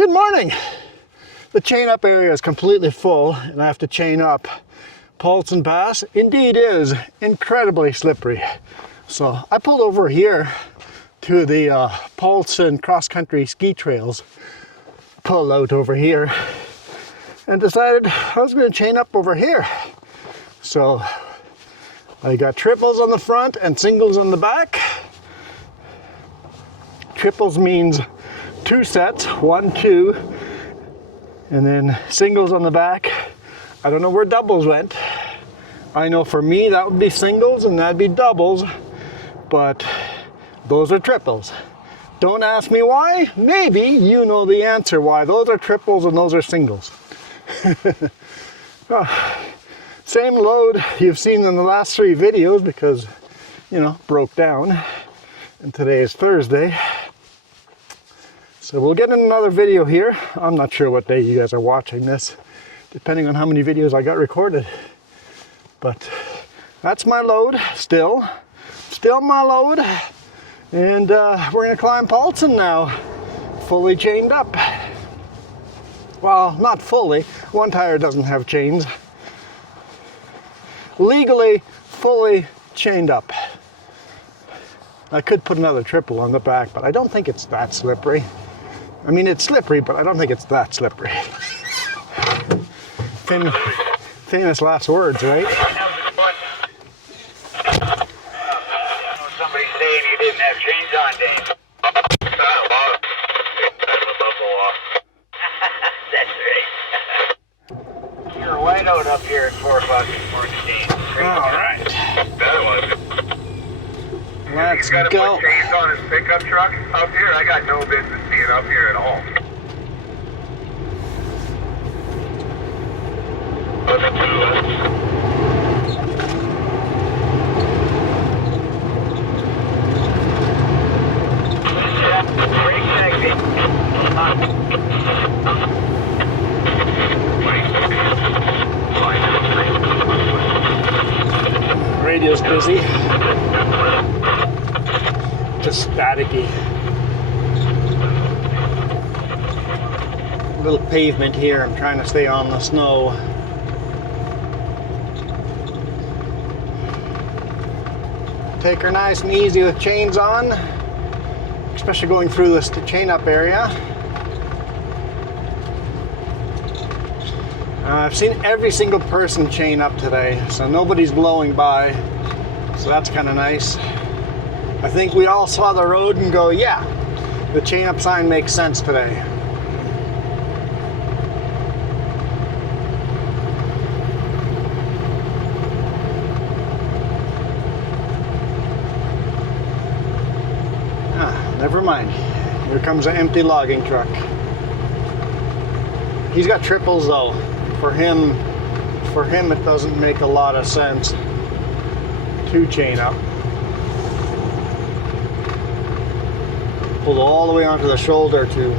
Good morning. The chain up area is completely full and I have to chain up. Paulson Pass indeed is incredibly slippery. So I pulled over here to the Paulson cross-country ski trails. Pulled out over here and decided I was going to chain up over here. So I got triples on the front and singles on the back. Triples means 2 sets, 1, 2, and then singles on the back. I don't know where doubles went. I know for me that would be singles and that'd be doubles, but those are triples. Don't ask me why. Maybe you know the answer why those are triples and those are singles. Same load you've seen in the last 3 videos because, you know, broke down. And today is Thursday. So we'll get in another video here. I'm not sure what day you guys are watching this, depending on how many videos I got recorded. But that's my load, still my load. And we're gonna climb Paulson now, fully chained up. Well, not fully, one tire doesn't have chains. Legally, fully chained up. I could put another triple on the back, but I don't think it's that slippery. I mean, it's slippery, but I don't think it's that slippery. Famous last words, right? Somebody saying you didn't have chains on, Dave. That's right. You're a whiteout up here at 4 o'clock this morning, Dave. All right. That was. Let's You gotta go. put chains on his pickup truck up here. I got no business being up here at all. Radio's busy. Just staticky. A little pavement here. I'm trying to stay on the snow. Take her nice and easy with chains on, especially going through this chain up area. I've seen every single person chain up today, so nobody's blowing by, so that's kind of nice. I think we all saw the road and go, yeah, the chain up sign makes sense today. Never mind. Here comes an empty logging truck. He's got triples though. For him it doesn't make a lot of sense to chain up. Pull all the way onto the shoulder to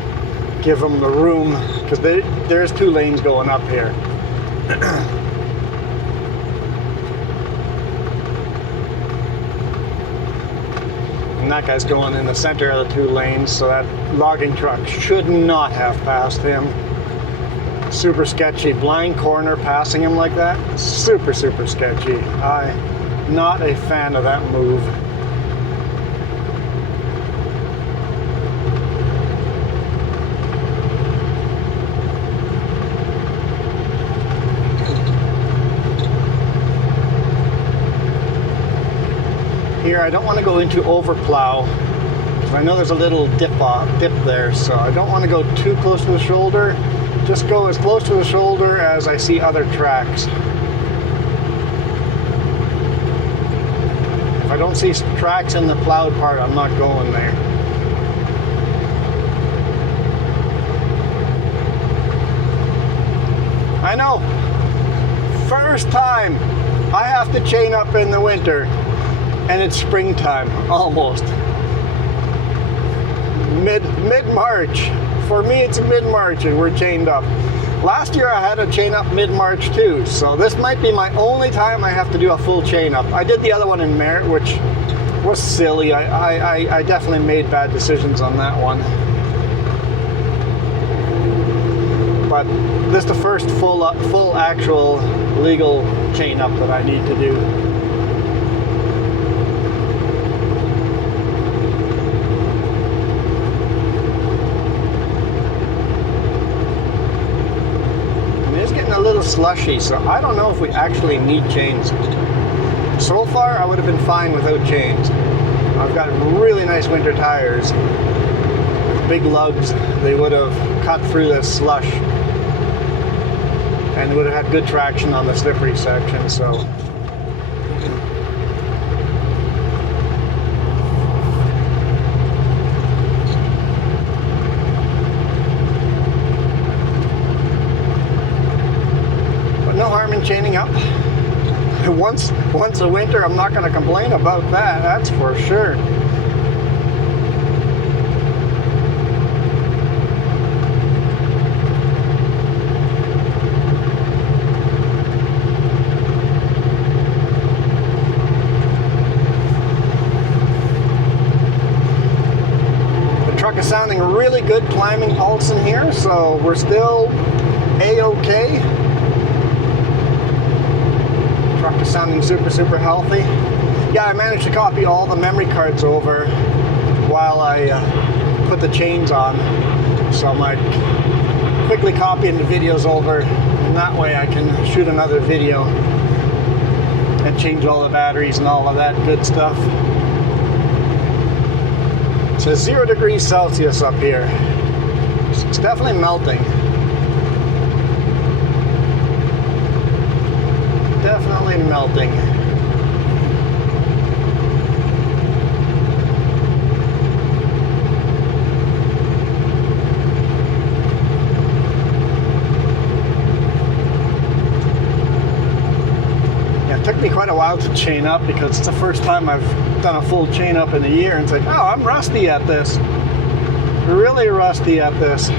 give him the room, because there's 2 lanes going up here. And that guy's going in the center of the 2 lanes, so that logging truck should not have passed him. Super sketchy. Blind corner passing him like that. Super sketchy. I'm not a fan of that move. Here, I don't want to go into overplow. I know there's a little dip there, so I don't want to go too close to the shoulder. Just go as close to the shoulder as I see other tracks. If I don't see tracks in the plowed part, I'm not going there. I know. First time I have to chain up in the winter, and it's springtime almost. Mid-March. For me, it's mid-March and we're chained up. Last year I had to chain up mid-March too, so this might be my only time I have to do a full chain up. I did the other one in Merritt, which was silly. I definitely made bad decisions on that one. but this is the first full actual legal chain up that I need to do. And it's getting a little slushy, so I don't know if we actually need chains. So far, I would have been fine without chains. I've got really nice winter tires. Big lugs, they would have cut through this slush and would have had good traction on the slippery section. So but no harm in chaining up. Once a winter, I'm not going to complain about that, that's for sure. Sounding really good climbing pulse in here, so we're still a-okay. Truck is sounding super healthy. Yeah, I managed to copy all the memory cards over while I put the chains on, so I might quickly copying the videos over, and that way I can shoot another video and change all the batteries and all of that good stuff. It says 0 degrees Celsius up here. So it's definitely melting. Definitely melting. Yeah, it took me quite a while to chain up because it's the first time I've done a full chain up in a year, and it's like, oh, I'm rusty at this. Really rusty at this.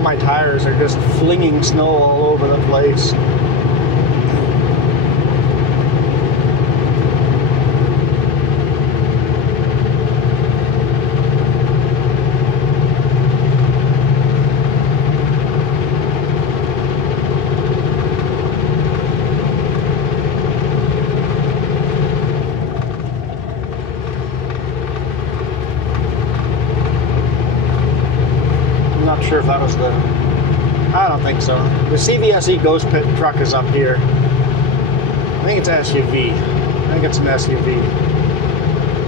My tires are just flinging snow all over the place. Not sure if that was the, I don't think so. The CVSE Ghost Pit truck is up here. I think it's SUV. I think it's an SUV.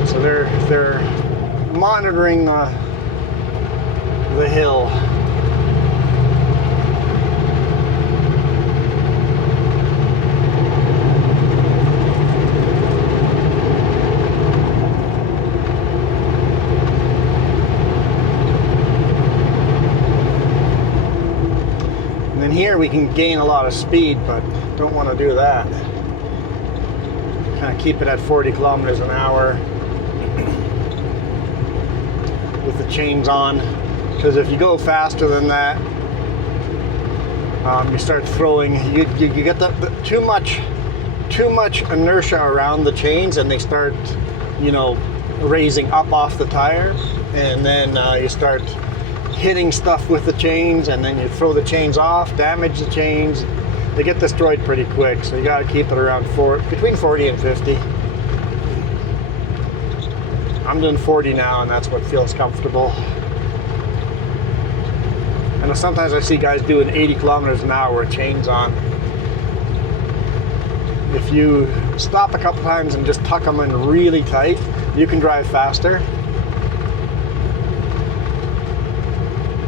So they're monitoring the hill. Here we can gain a lot of speed, but don't want to do that. Kind of keep it at 40 kilometers an hour with the chains on, because if you go faster than that, you start throwing, you get the too much inertia around the chains, and they start, you know, raising up off the tire, and then you start hitting stuff with the chains, and then you throw the chains off, damage the chains. They get destroyed pretty quick, so you got to keep it around between 40 and 50. I'm doing 40 now, and that's what feels comfortable. And sometimes I see guys doing 80 kilometers an hour with chains on. If you stop a couple times and just tuck them in really tight, you can drive faster.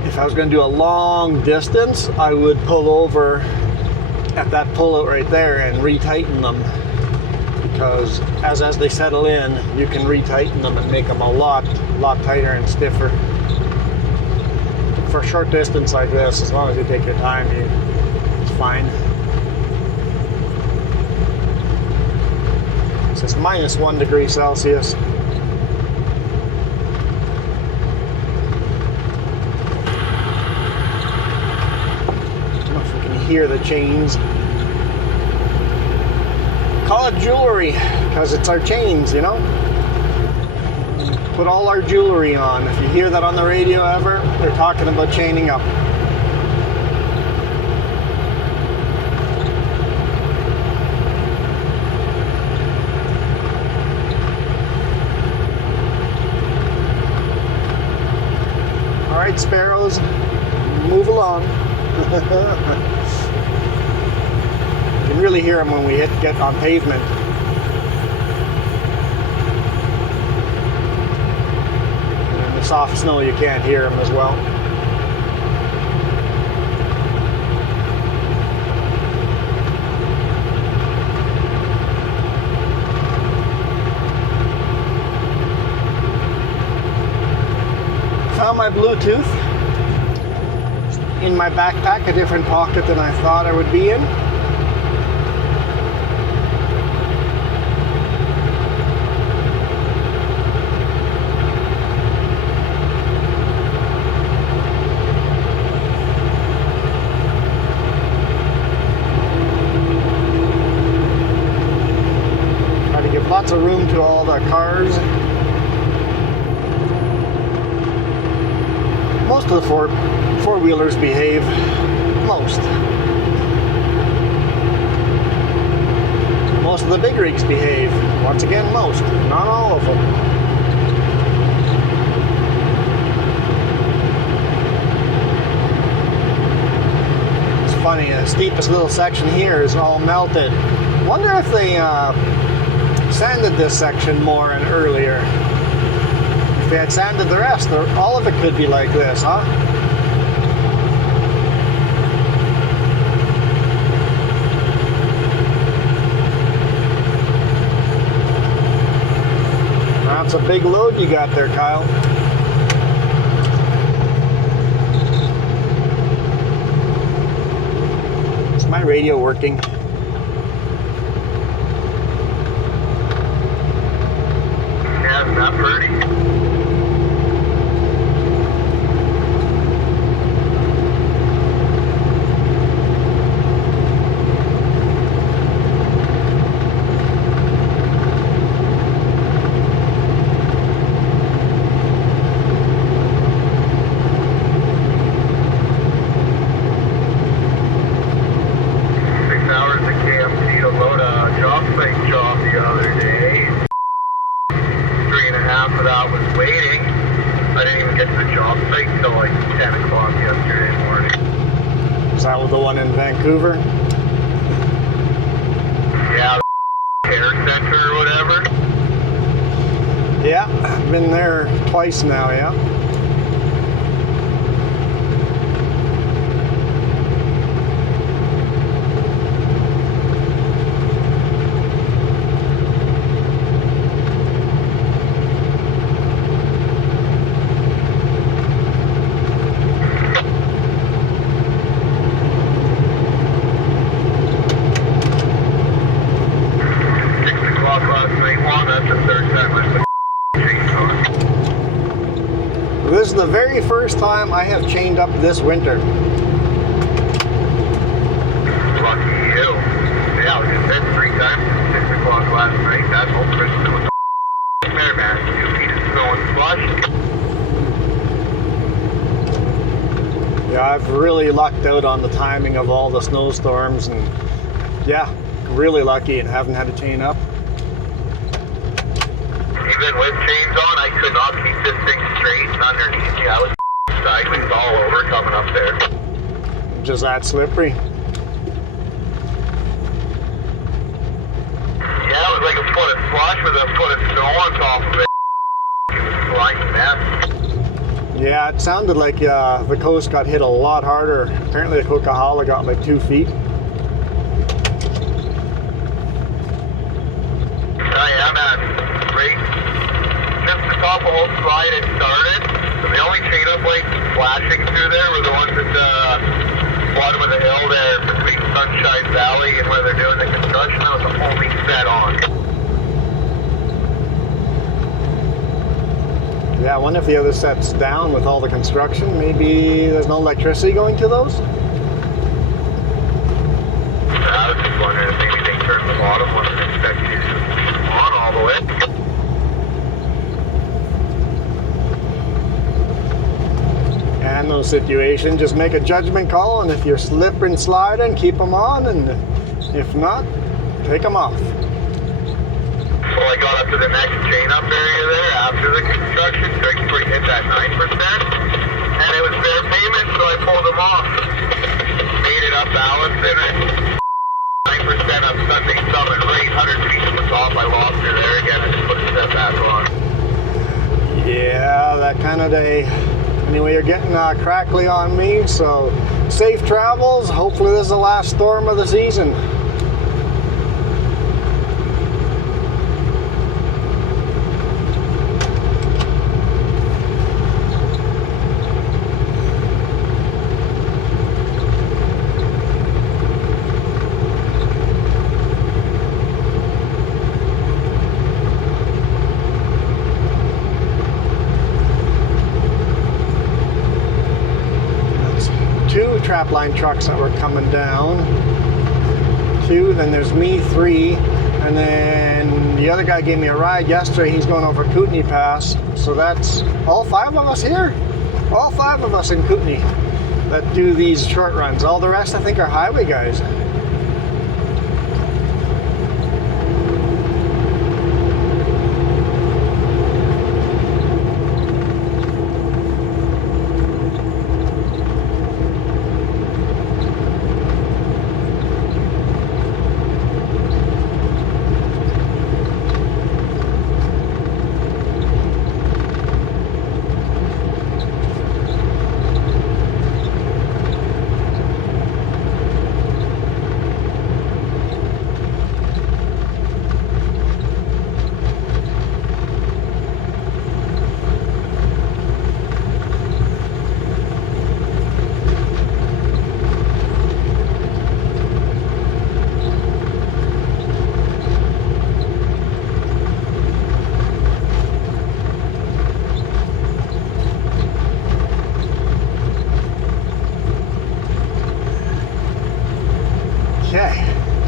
If I was going to do a long distance, I would pull over at that pullout right there and retighten them, because as they settle in, you can retighten them and make them a lot tighter and stiffer. For a short distance like this, as long as you take your time, it's fine. Celsius. It's minus 1 degree Celsius. I don't know if you can hear the chains. Call it jewelry because it's our chains, you know? Put all our jewelry on. If you hear that on the radio ever, they're talking about chaining up. All right, sparrows, move along. You can really hear them when we get on pavement. Soft snow, you can't hear them as well. Found my Bluetooth in my backpack, a different pocket than I thought I would be in. Lots of room to all the cars. Most of the four-wheelers behave. Most of the big rigs behave. Once again, most, not all of them. It's funny, the steepest little section here is all melted. Wonder if they sanded this section more and earlier. If they had sanded the rest, all of it could be like this, huh? That's a big load you got there, Kyle. Is my radio working? Not pretty. 6 hours at KMC to load a job site job the other day. 3.5 of that was waiting. I didn't even get to the job site until like 10 o'clock yesterday morning. Is that the one in Vancouver? Yeah, the care center or whatever. Yeah, I've been there twice now, yeah. This is the very first time I have chained up this winter. Lucky you. Yeah, I was in bed 3 times at 6 o'clock last night. That whole Christmas was there, man. 2 feet of snow and slush. Yeah, I've really lucked out on the timing of all the snowstorms, and yeah, really lucky and haven't had to chain up. Even with chains on, I could not keep this thing straight underneath me. I was sideways all over coming up there. Just that slippery. Yeah, it was like a foot of slush with a foot of snow on top of it. It was a flying mess. Yeah, it sounded like the coast got hit a lot harder. Apparently the Coquihalla got like 2 feet. Yeah, man. Right just the top of the whole slide had started. So the only chain up lights flashing through there were the ones at the bottom of the hill there between Sunshine Valley and where they're doing the construction. That was the only set on. Yeah, I wonder if the other set's down with all the construction. Maybe there's no electricity going to those? I was just wondering if maybe they turned the bottom one and expect you on all the way. And those situations, just make a judgment call, and if you're slipping, sliding, keep them on, and if not, take them off. Well, I got up to the next chain up area there after the construction, right before you hit that 9%, and it was fair payment, so I pulled them off. Made it up balancing it. 9% up Sunday summit rate, 100 feet to the top. I lost her there again and just put a step back on. Yeah, that kind of day. Anyway, you're getting crackly on me, so safe travels. Hopefully this is the last storm of the season. Trapline trucks that were coming down. 2, then there's me, 3, and then the other guy gave me a ride yesterday. He's going over Kootenai Pass, so that's all 5 of us here. All 5 of us in Kootenai that do these short runs. All the rest, I think, are highway guys.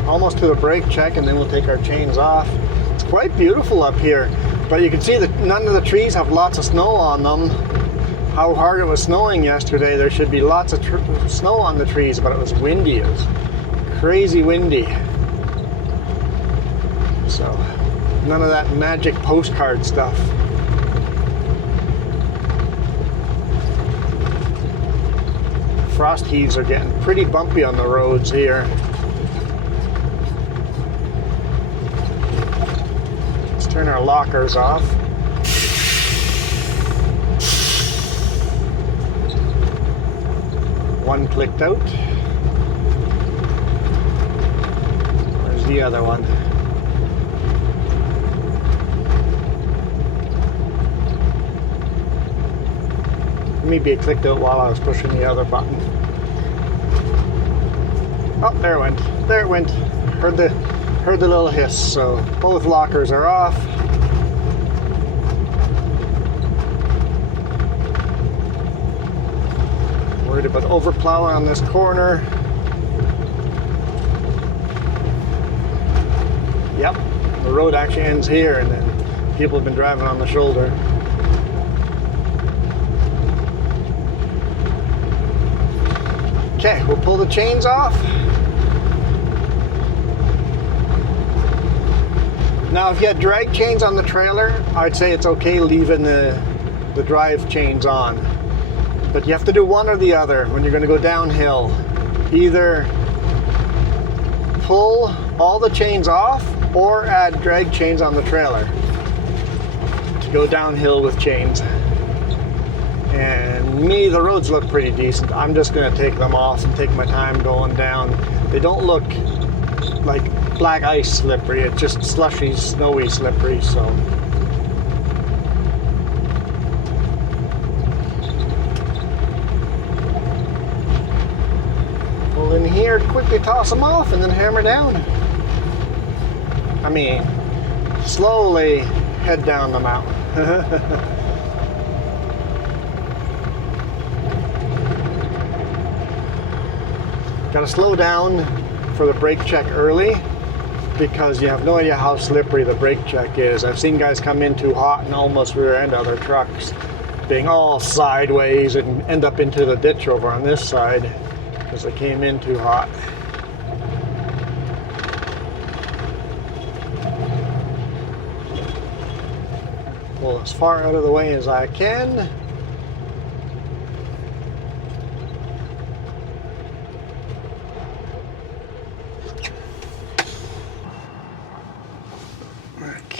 Almost to the brake check, and then we'll take our chains off. It's quite beautiful up here, but you can see that none of the trees have lots of snow on them. How hard it was snowing yesterday. There should be lots of snow on the trees, but it was windy. It was crazy windy. So none of that magic postcard stuff. Frost heaves are getting pretty bumpy on the roads here. Turn our lockers off. One clicked out. Where's the other one? Maybe it clicked out while I was pushing the other button. Oh, there it went. There it went. Heard the little hiss, so both lockers are off. Worried about overplowing on this corner. Yep, the road actually ends here, and then people have been driving on the shoulder. Okay, we'll pull the chains off. Now, if you had drag chains on the trailer, I'd say it's okay leaving the drive chains on. But you have to do one or the other when you're going to go downhill. Either pull all the chains off or add drag chains on the trailer to go downhill with chains. And me, the roads look pretty decent. I'm just going to take them off and take my time going down. They don't look like black ice slippery, it's just slushy, snowy slippery, so. Pull in here, quickly toss them off, and then hammer down. I mean, slowly head down the mountain. Gotta slow down for the brake check early because you have no idea how slippery the brake check is. I've seen guys come in too hot and almost rear end other trucks, being all sideways and end up into the ditch over on this side because they came in too hot. Pull as far out of the way as I can.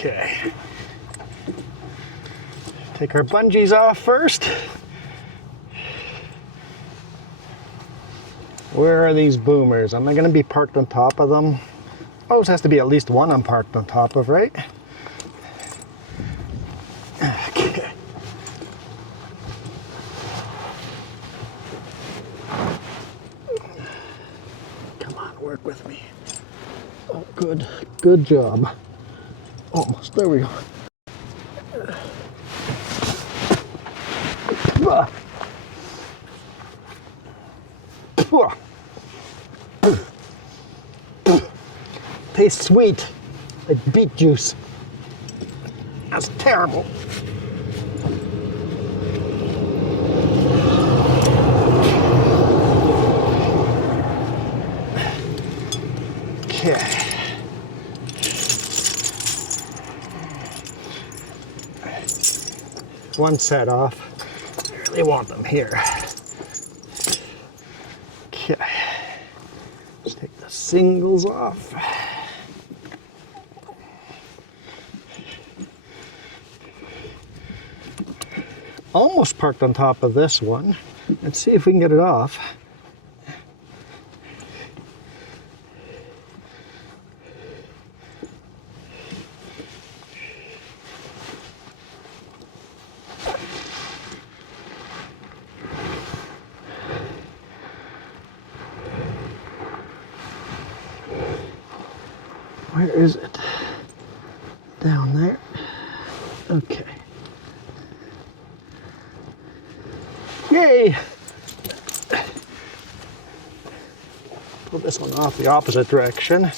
Okay. Take our bungees off first. Where are these boomers? Am I going to be parked on top of them? Always has to be at least one I'm parked on top of, right? Okay. Come on, work with me. Oh, good. Good job. Almost. There we go. Tastes sweet, like beet juice. That's terrible. Okay. One set off. I really want them here. Okay. Let's take the singles off. Almost parked on top of this one. Let's see if we can get it off. Where is it? Down there. Okay. Yay! Pull this one off the opposite direction.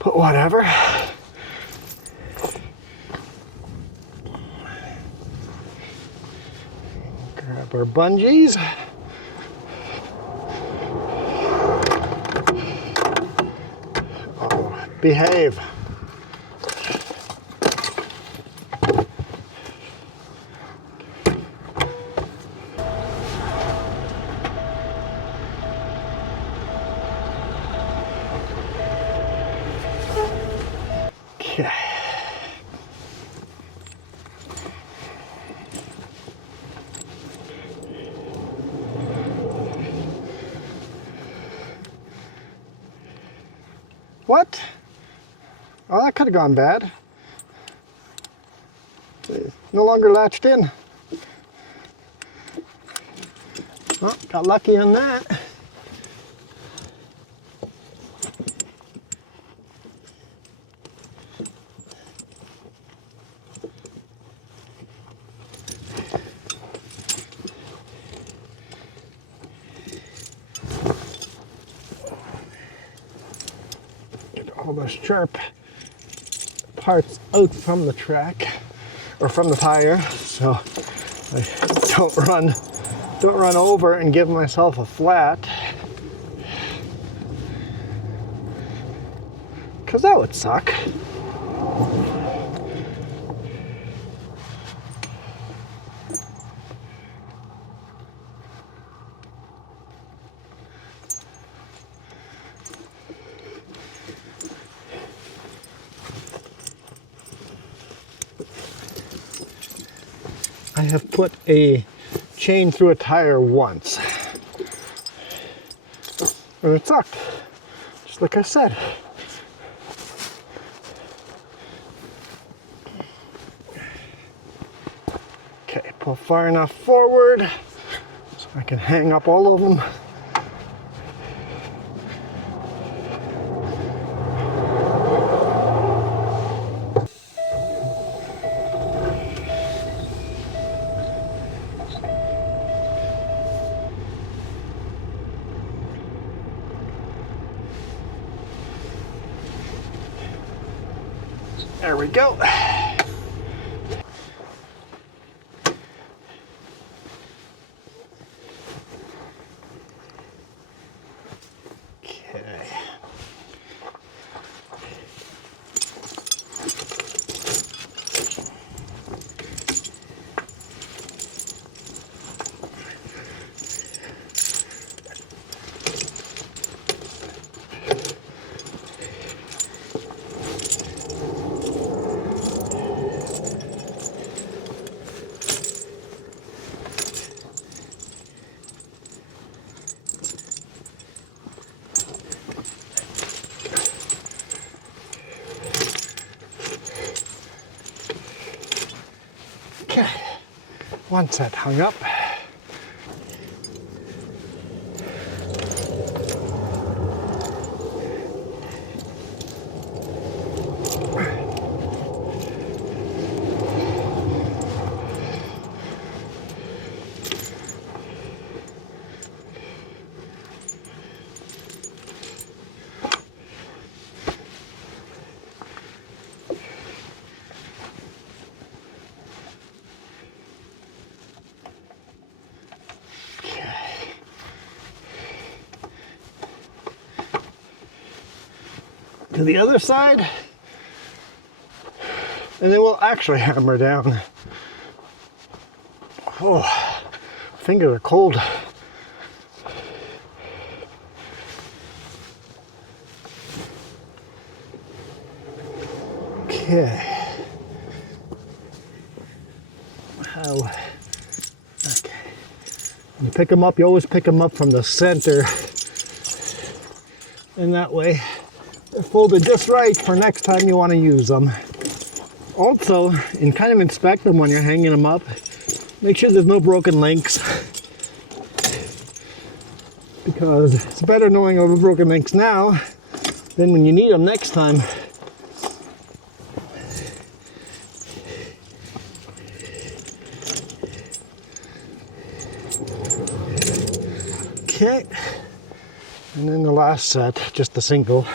Put whatever. Grab our bungees. Oh, behave. Okay. What? Oh, that could have gone bad. No longer latched in. Oh, got lucky on that. All those sharp parts out from the track or from the tire, so I don't run over and give myself a flat, because that would suck. I have put a chain through a tire once, and it sucked, just like I said. Okay, pull far enough forward so I can hang up all of them. we go. Okay. Okay, one set hung up. To the other side, and then we'll actually hammer down. Oh, fingers are cold. Okay. How? Okay. When you pick them up, you always pick them up from the center, and that way they're folded just right for next time you want to use them. Also, and kind of inspect them when you're hanging them up. Make sure there's no broken links, because it's better knowing of the broken links now than when you need them next time. Okay, and then the last set, just the single.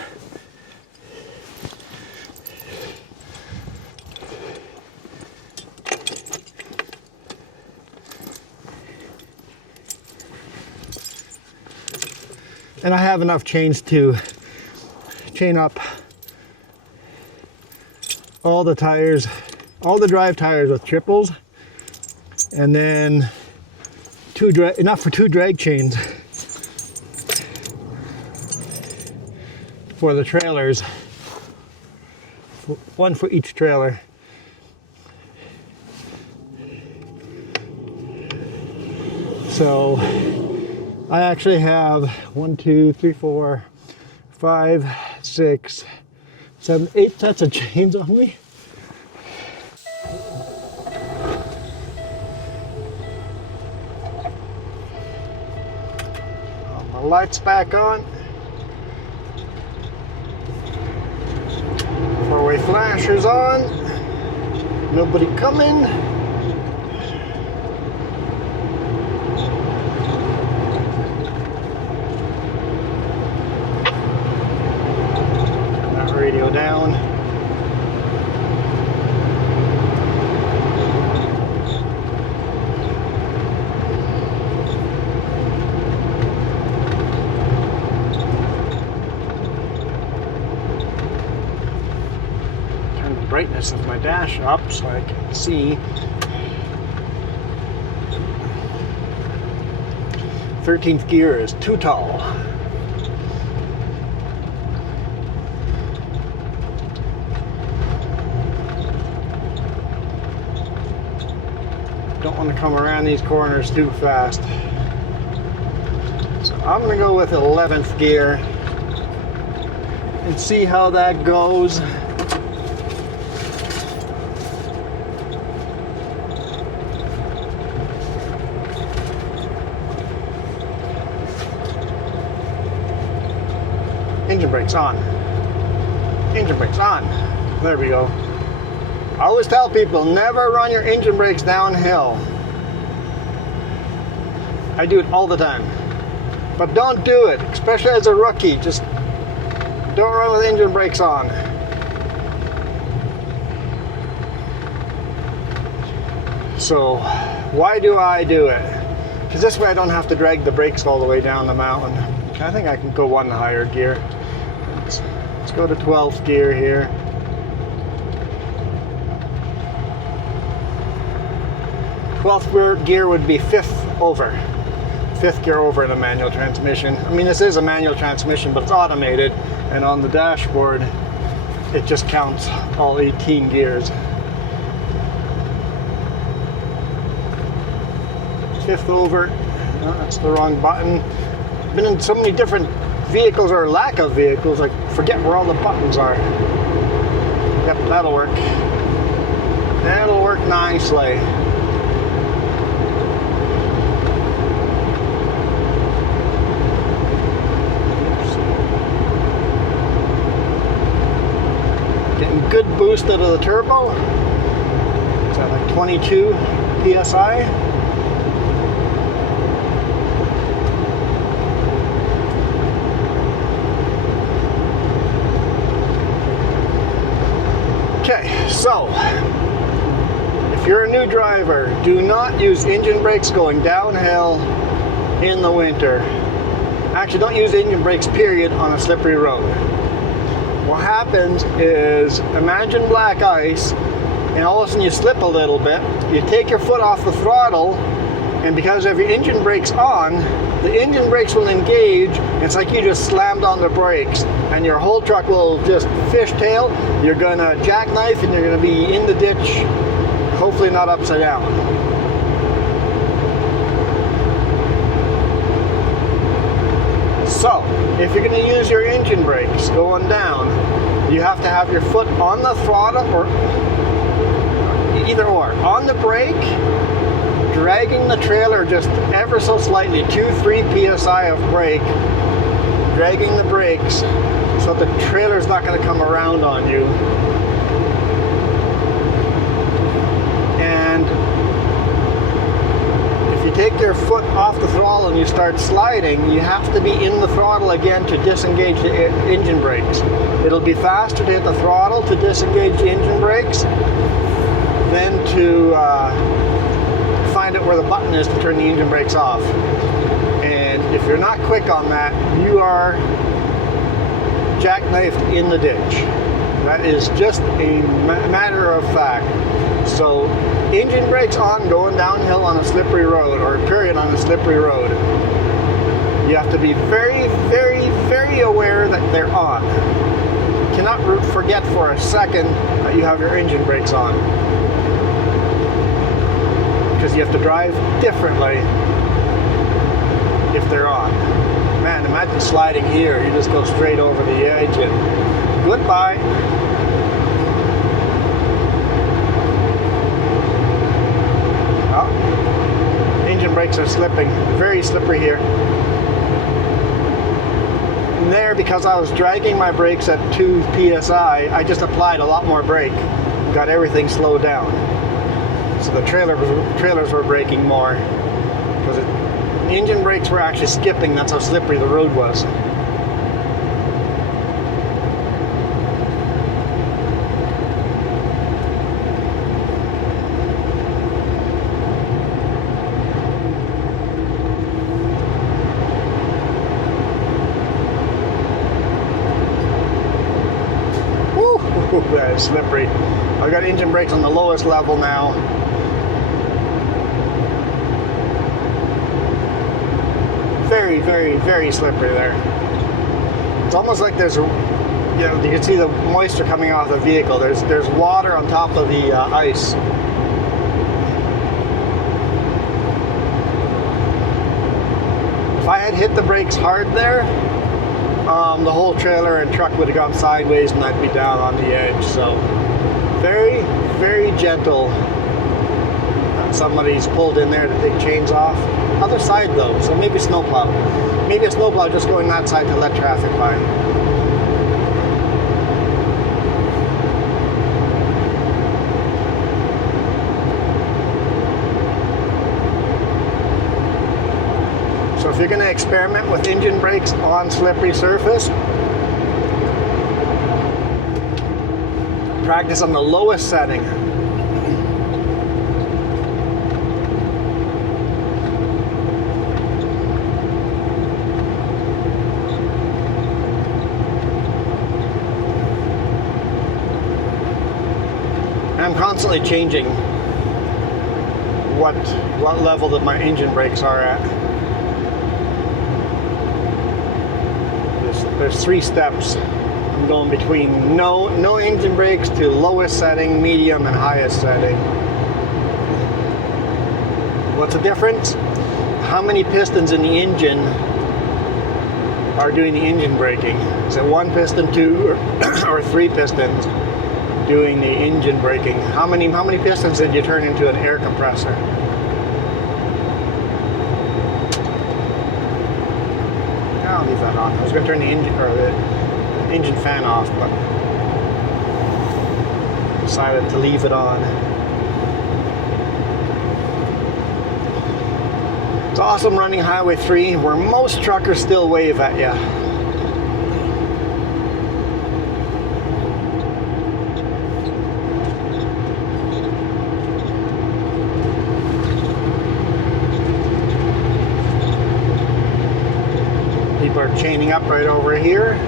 And I have enough chains to chain up all the tires, all the drive tires with triples, and then enough for 2 drag chains for the trailers, one for each trailer. So I actually have 1, 2, 3, 4, 5, 6, 7, 8 sets of chains on me. My lights back on. 4-way flashers on. Nobody coming. Radio down. Turn the brightness of my dash up so I can see. 13th gear is too tall. Don't want to come around these corners too fast. So I'm going to go with 11th gear and see how that goes. Engine brakes on. Engine brakes on. There we go. I always tell people, never run your engine brakes downhill. I do it all the time. But don't do it, especially as a rookie. Just don't run with engine brakes on. So why do I do it? Because this way I don't have to drag the brakes all the way down the mountain. I think I can go one higher gear. Let's go to 12th gear here. Gear would be 5th over. 5th gear over in a manual transmission. I mean, this is a manual transmission, but it's automated, and on the dashboard it just counts all 18 gears. 5th over. No, that's the wrong button. I've been in so many different vehicles, or lack of vehicles, I forget where all the buttons are. Yep, that'll work. That'll work nicely. Getting good boost out of the turbo. It's at like 22 PSI. Okay, so if you're a new driver, do not use engine brakes going downhill in the winter. Actually, don't use engine brakes, period, on a slippery road. What happens is, imagine black ice, and all of a sudden you slip a little bit, you take your foot off the throttle, and because of your engine brakes on, the engine brakes will engage, and it's like you just slammed on the brakes, and your whole truck will just fishtail. You're gonna jackknife, and you're gonna be in the ditch, hopefully not upside down. So, if you're going to use your engine brakes going down, you have to have your foot on the throttle, or either or. On the brake, dragging the trailer just ever so slightly, 2-3 psi of brake, dragging the brakes so the trailer's not going to come around on you. And if you take your foot off the throttle and you start sliding, you have to be in the throttle again to disengage the engine brakes. It'll be faster to hit the throttle to disengage the engine brakes than to find out where the button is to turn the engine brakes off. And if you're not quick on that, you are jackknifed in the ditch. That is just a matter of fact. So engine brakes on going downhill on a slippery road, or period on a slippery road. You have to be very, very, very aware that they're on. You cannot forget for a second that you have your engine brakes on, because you have to drive differently if they're on. Man, imagine sliding here. You just go straight over the edge and goodbye. Engine brakes are slipping, very slippery here. And there, because I was dragging my brakes at 2 psi, I just applied a lot more brake, got everything slowed down. So the trailers were braking more, because the engine brakes were actually skipping. That's how slippery the road was. That is slippery. I've got engine brakes on the lowest level now. Very, very, very slippery there. It's almost like there's, you can see the moisture coming off the vehicle. There's water on top of the ice. If I had hit the brakes hard there, the whole trailer and truck would have gone sideways and I'd be down on the edge. So very, very gentle. Somebody's pulled in there to take chains off. Other side though, so maybe snowplow. Maybe a snowplow just going that side to let traffic by. So if you're going to experiment with engine brakes on slippery surface, practice on the lowest setting. constantly changing what level that my engine brakes are at. There's 3 steps. I'm going between no engine brakes to lowest setting, medium, and highest setting. What's the difference? How many pistons in the engine are doing the engine braking? Is it 1 piston, 2, or 3 pistons doing the engine braking? How many pistons did you turn into an air compressor? I'll leave that on. I was going to turn the engine fan off, but decided to leave it on. It's awesome running Highway 3 where most truckers still wave at you. People are chaining up right over here.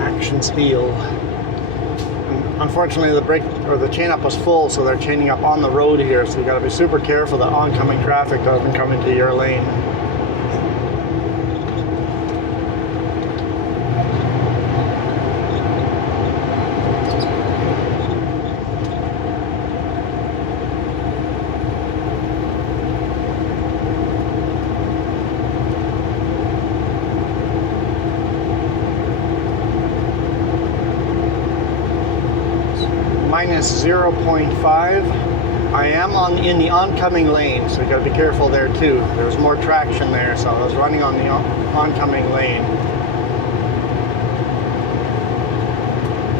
Action steel. And unfortunately, the brake or the chain up was full, so they're chaining up on the road here. So you got to be super careful that oncoming traffic doesn't come into your lane. Minus 0.5. I am in the oncoming lane, so you got to be careful there too. There's more traction there, so I was running on the oncoming lane.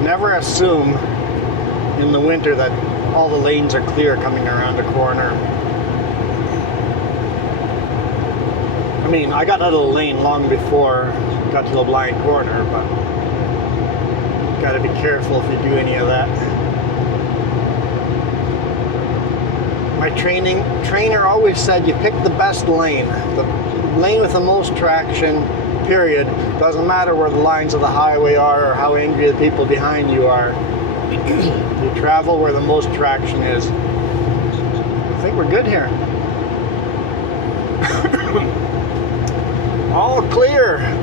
Never assume in the winter that all the lanes are clear coming around the corner. I mean, I got out of the lane long before I got to the blind corner, but got to be careful if you do any of that. My trainer always said you pick the best lane. The lane with the most traction, period. Doesn't matter where the lines of the highway are or how angry the people behind you are. You travel where the most traction is. I think we're good here. All clear.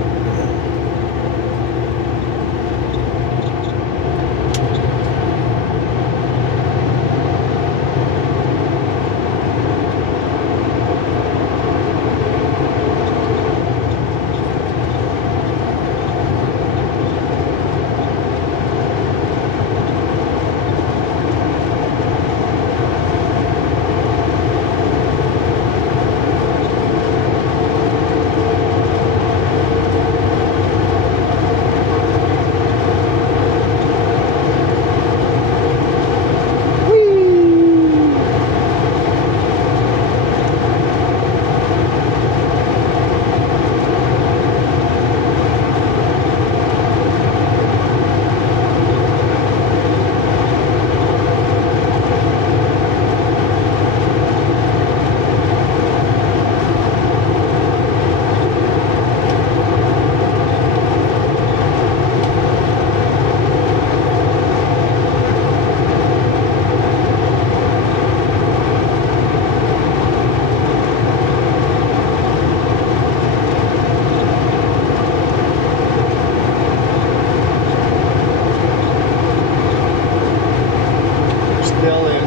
Still in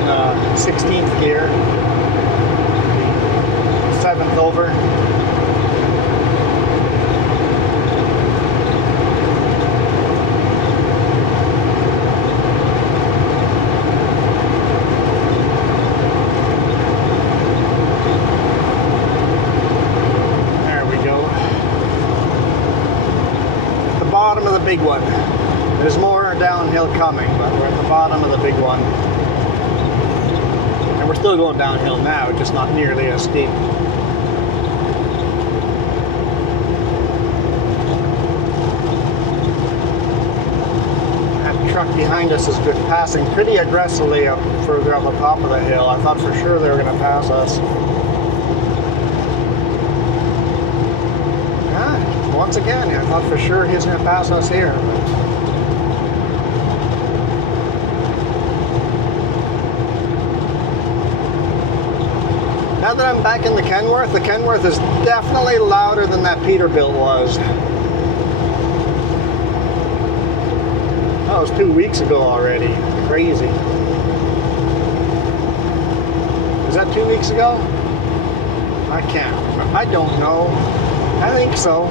16th gear, 7th over. There we go. At the bottom of the big one. There's more downhill coming, but we're at the bottom of the big one. We're still going downhill now, just not nearly as steep. That truck behind us is passing pretty aggressively up further up the top of the hill. I thought for sure they were going to pass us. Yeah, once again, I thought for sure he's going to pass us here. Now that I'm back in the Kenworth is definitely louder than that Peterbilt was. That was 2 weeks ago already. Crazy. Was that 2 weeks ago? I can't remember. I don't know. I think so.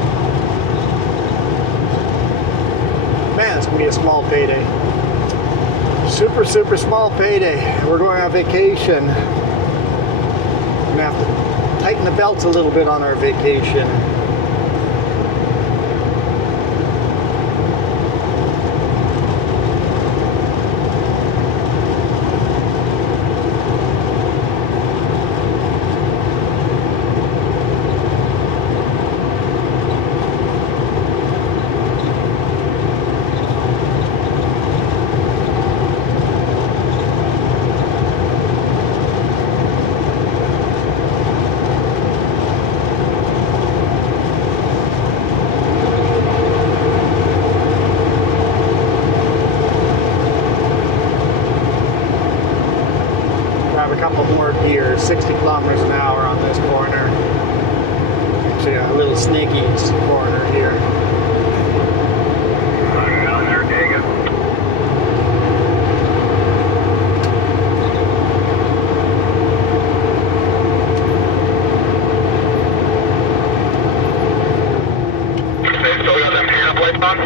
Man, it's going to be a small payday. Super, super small payday. We're going on vacation. We're going to have to tighten the belts a little bit on our vacation. A couple more gears, 60 kilometers an hour on this corner. Actually, a little snaky corner here. Down there, Dagan. They still got them hand plates on?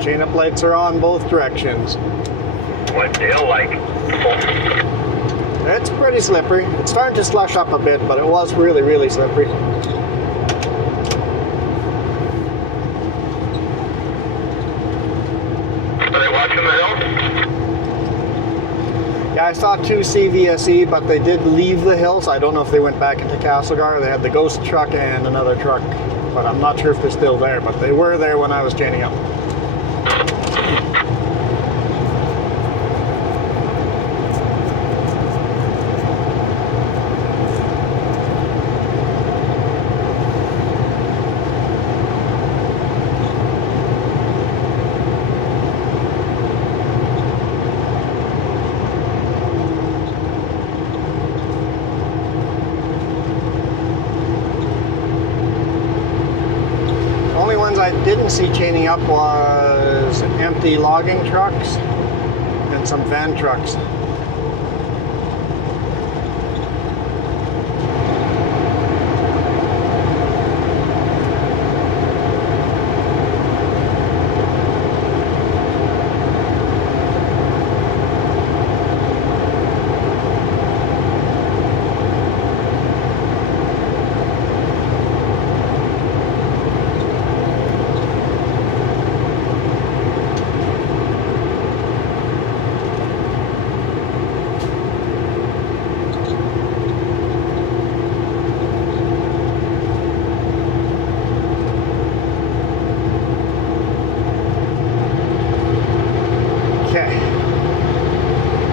Chain up lights are on both directions. What tail like? It's pretty slippery. It's starting to slush up a bit, but it was really, really slippery. Are they watching the hill? Yeah, I saw 2 CVSE, but they did leave the hill, so I don't know if they went back into Castlegar. They had the ghost truck and another truck, but I'm not sure if they're still there, but they were there when I was chaining up. I didn't see chaining up was empty logging trucks and some van trucks.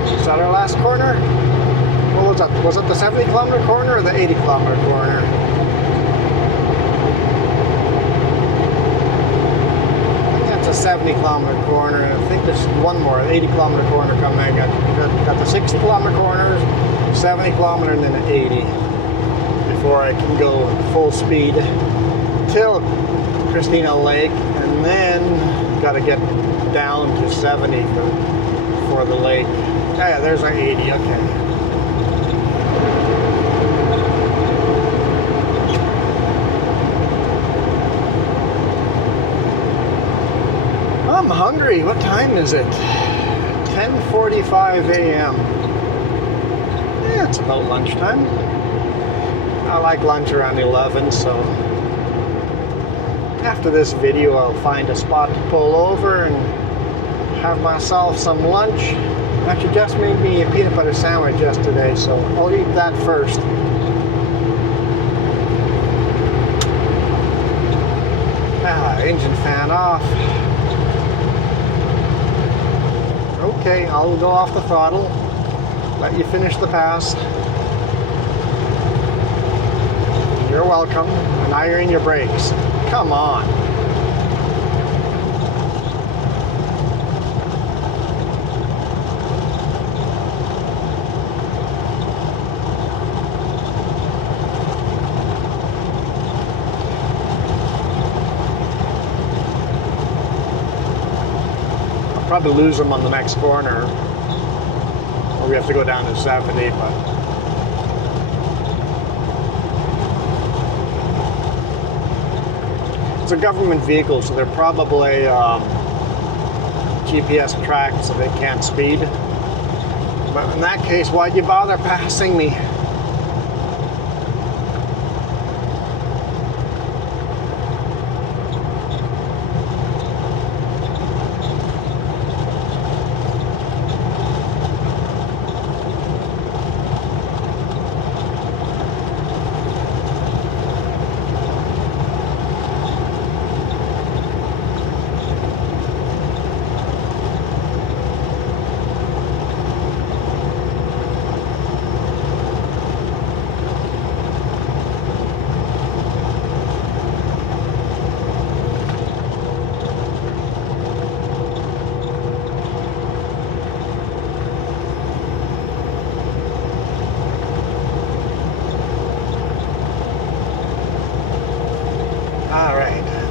Is that our last corner? What was that? Was it the 70 kilometer corner or the 80 kilometer corner? I think that's a 70 kilometer corner, and I think there's one more, 80 kilometer corner coming. Got the 60 kilometer corners, 70 kilometer, and then an 80 before I can go full speed till Christina Lake, and then got to get down to 70 for the lake. Yeah, there's our 80, okay. I'm hungry. What time is it? 10:45 a.m. Yeah, it's about lunchtime. I like lunch around 11, so after this video I'll find a spot to pull over and have myself some lunch. Actually, just made me a peanut butter sandwich yesterday, so I'll eat that first. engine fan off. Okay, I'll go off the throttle. Let you finish the pass. You're welcome. And now you're in your brakes. Come on. Probably lose them on the next corner, or we have to go down to 70, but it's a government vehicle, so they're probably GPS tracked so they can't speed. But in that case, why'd you bother passing me?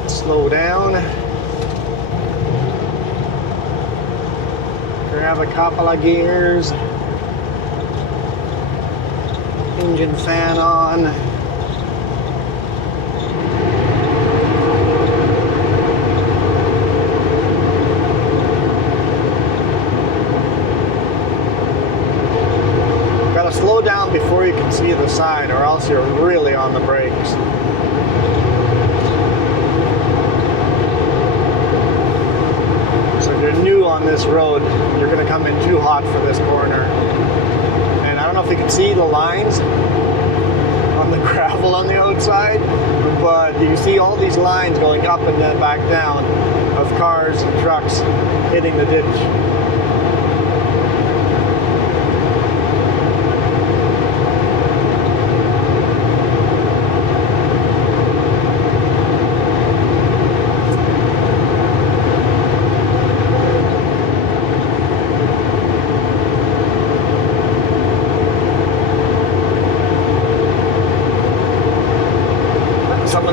Slow down. Grab a couple of gears. Engine fan on. Gotta slow down before you can see the side, or else you're really on the brakes. You're new on this road, you're going to come in too hot for this corner. And I don't know if you can see the lines on the gravel on the outside, but you see all these lines going up and then back down of cars and trucks hitting the ditch.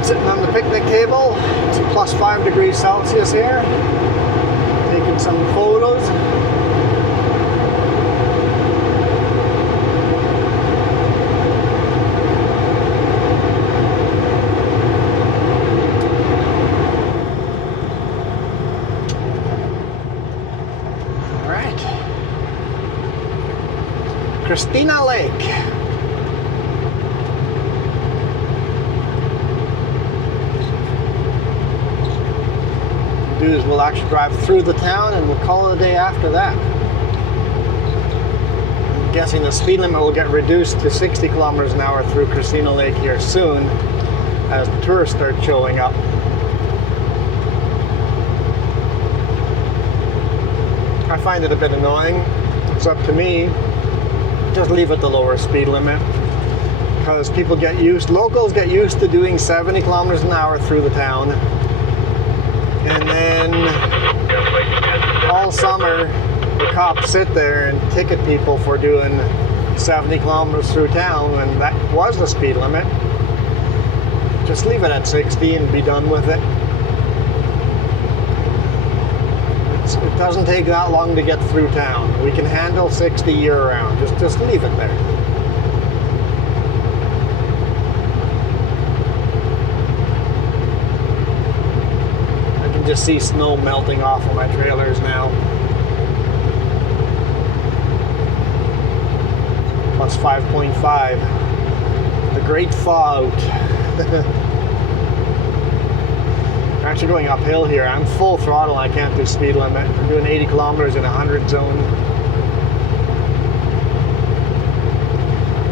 Sitting on the picnic table. It's plus 5 degrees Celsius here. Taking some photos. All right. Christina Lake. Do is we'll actually drive through the town and we'll call it a day after that. I'm guessing the speed limit will get reduced to 60 kilometers an hour through Christina Lake here soon as the tourists start showing up. I find it a bit annoying. It's up to me. Just leave it the lower speed limit, because locals get used to doing 70 kilometers an hour through the town. And then all summer, the cops sit there and ticket people for doing 70 kilometers through town, and that was the speed limit. Just leave it at 60 and be done with it. It doesn't take that long to get through town. We can handle 60 year-round. Just leave it there. Just see snow melting off of my trailers now. Plus 5.5. The great thaw out. I'm actually going uphill here. I'm full throttle. I can't do speed limit. I'm doing 80 kilometers in a 100 zone.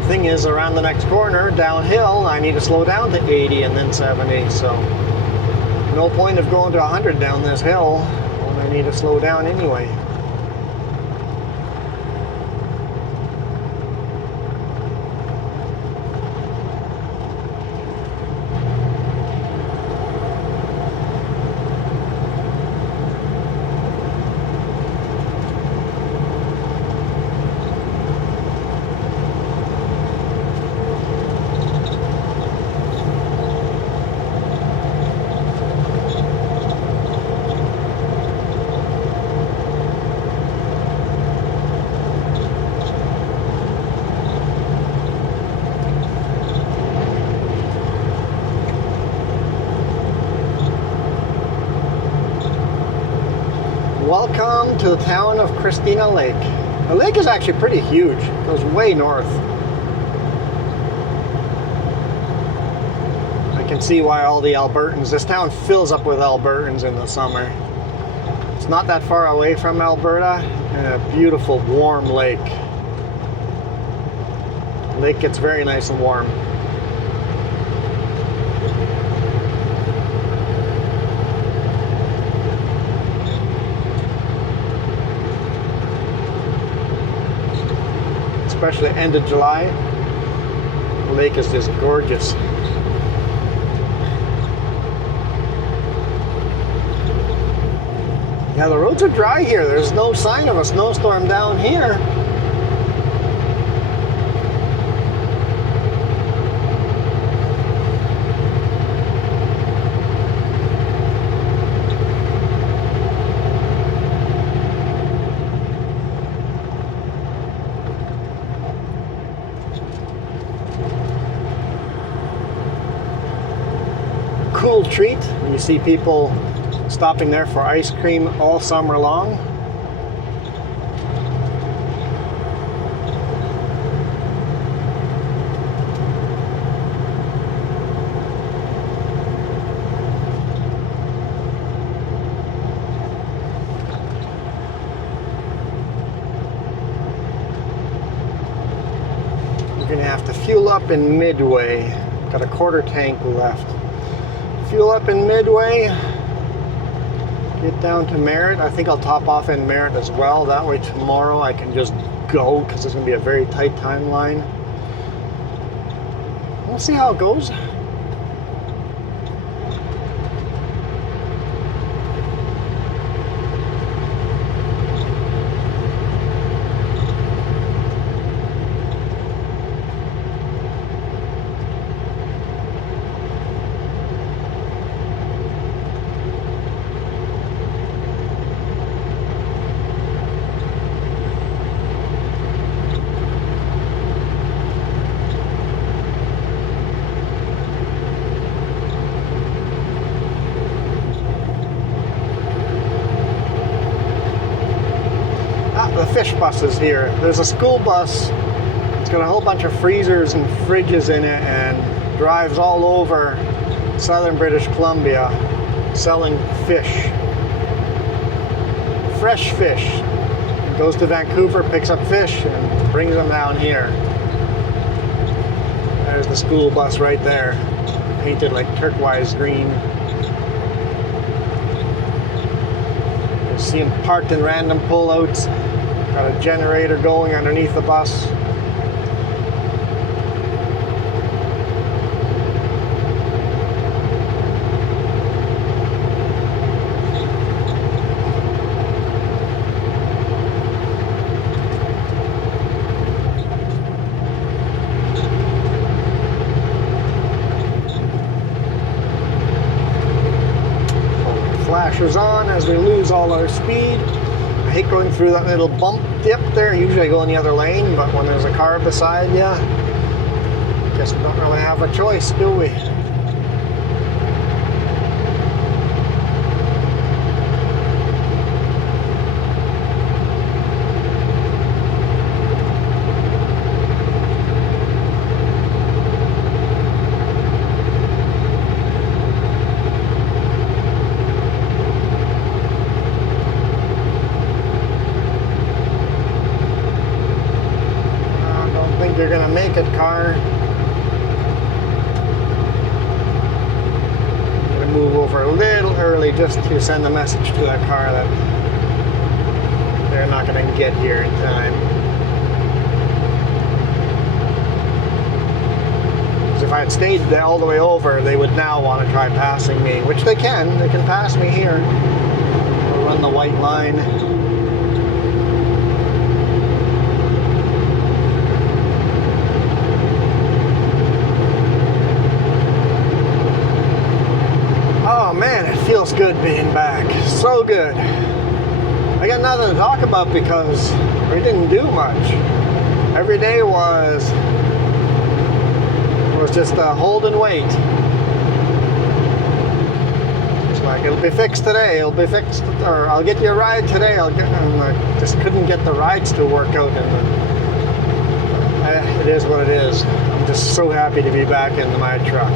Thing is, around the next corner, downhill, I need to slow down to 80 and then 70, so No point of going to 100 down this hill when I need to slow down anyway. Welcome to the town of Christina Lake. The lake is actually pretty huge. It goes way north. I can see why all the Albertans, this town fills up with Albertans in the summer. It's not that far away from Alberta, and a beautiful warm lake. The lake gets very nice and warm. Especially end of July, the lake is just gorgeous. Yeah, the roads are dry here. There's no sign of a snowstorm down here. Cool treat when you see people stopping there for ice cream all summer long. We're gonna have to fuel up in Midway. Got a quarter tank left. Fuel up in Midway, get down to Merritt. I think I'll top off in Merritt as well. That way tomorrow I can just go because it's going to be a very tight timeline. We'll see how it goes. The fish bus is here. There's a school bus. It's got a whole bunch of freezers and fridges in it and drives all over southern British Columbia selling fish. Fresh fish. It goes to Vancouver, picks up fish, and brings them down here. There's the school bus right there, painted like turquoise green. You see them parked in random pullouts. Got a generator going underneath the bus. Flashers on as we lose all our speed. I hate going through that little bump dip there. Usually I go in the other lane, but when there's a car beside you, I guess we don't really have a choice, do we? You're gonna make it, car. You're gonna move over a little early just to send a message to that car that they're not going to get here in time. Because if I had stayed all the way over, they would now want to try passing me, which they can. They can pass me here. We'll run the white line. Oh man, it feels good being back. So good. I got nothing to talk about because we didn't do much. Every day was just a hold and wait. It's like, it'll be fixed today, it'll be fixed, or I'll get you a ride today. And I just couldn't get the rides to work out. And it is what it is. I'm just so happy to be back in my truck.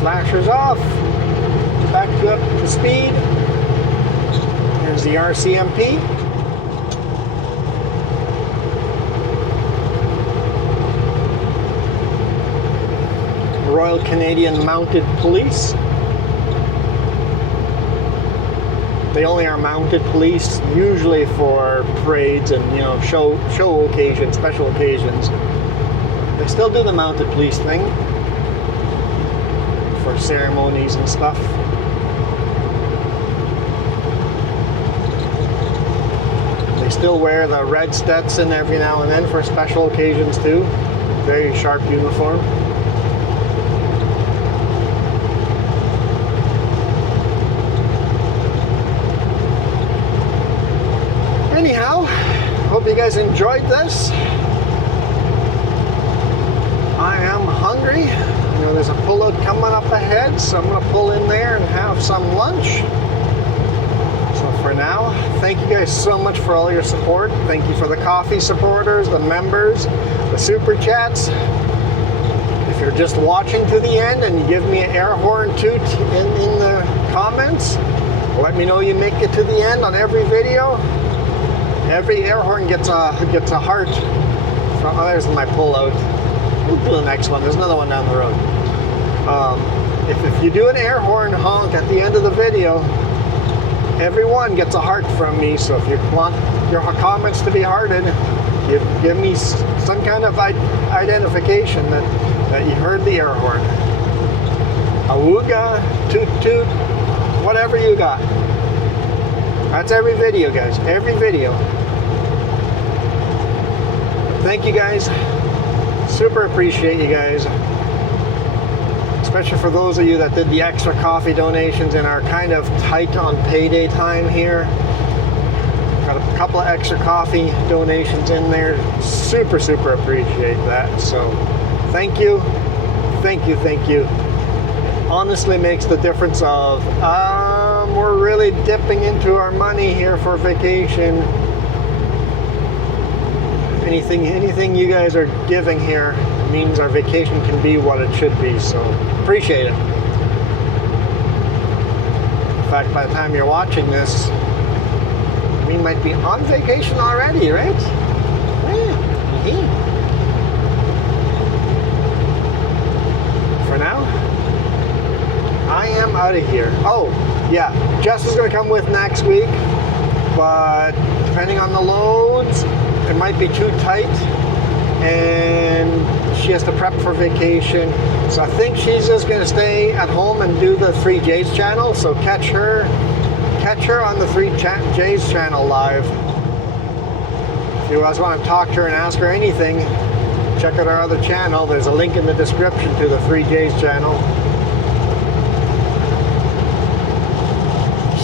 Flashers off, back up to speed. There's the RCMP. Royal Canadian Mounted Police. They only are mounted police usually for parades and show occasions, special occasions. They still do the mounted police thing for ceremonies and stuff. They still wear the red Stetson every now and then for special occasions too. Very sharp uniform. Anyhow, hope you guys enjoyed this. I am hungry. There's a pullout coming up ahead, so I'm going to pull in there and have some lunch. So for now, thank you guys so much for all your support. Thank you for the coffee supporters, the members, the super chats. If you're just watching to the end and you give me an air horn toot in the comments, let me know you make it to the end on every video. Every air horn gets a heart. Oh, there's my pullout. We'll do the next one. There's another one down the road. If you do an air horn honk at the end of the video, everyone gets a heart from me. So if you want your comments to be hearted, give me some kind of identification that you heard the air horn. Awooga, toot toot, whatever you got. That's every video, guys. Every video. Thank you guys. Super appreciate you guys. Especially for those of you that did the extra coffee donations and are kind of tight on payday time here. Got a couple of extra coffee donations in there. Super, super appreciate that. So thank you. Thank you, thank you. It honestly makes the difference of we're really dipping into our money here for vacation. Anything you guys are giving here means our vacation can be what it should be, so appreciate it. In fact, by the time you're watching this, we might be on vacation already, right? Yeah. For now, I am out of here. Oh, yeah, Jess is going to come with next week, but depending on the loads, it might be too tight, and she has to prep for vacation. So I think she's just going to stay at home and do the 3J's channel. So catch her on the 3J's channel live. If you guys want to talk to her and ask her anything, check out our other channel. There's a link in the description to the 3J's channel.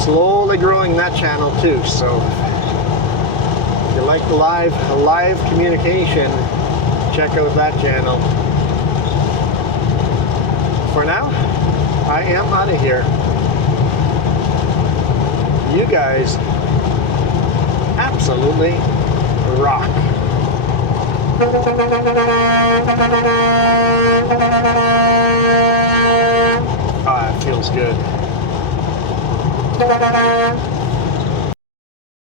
Slowly growing that channel too. So if you like the live communication, check out that channel. For now, I am out of here. You guys absolutely rock. Ah, it feels good.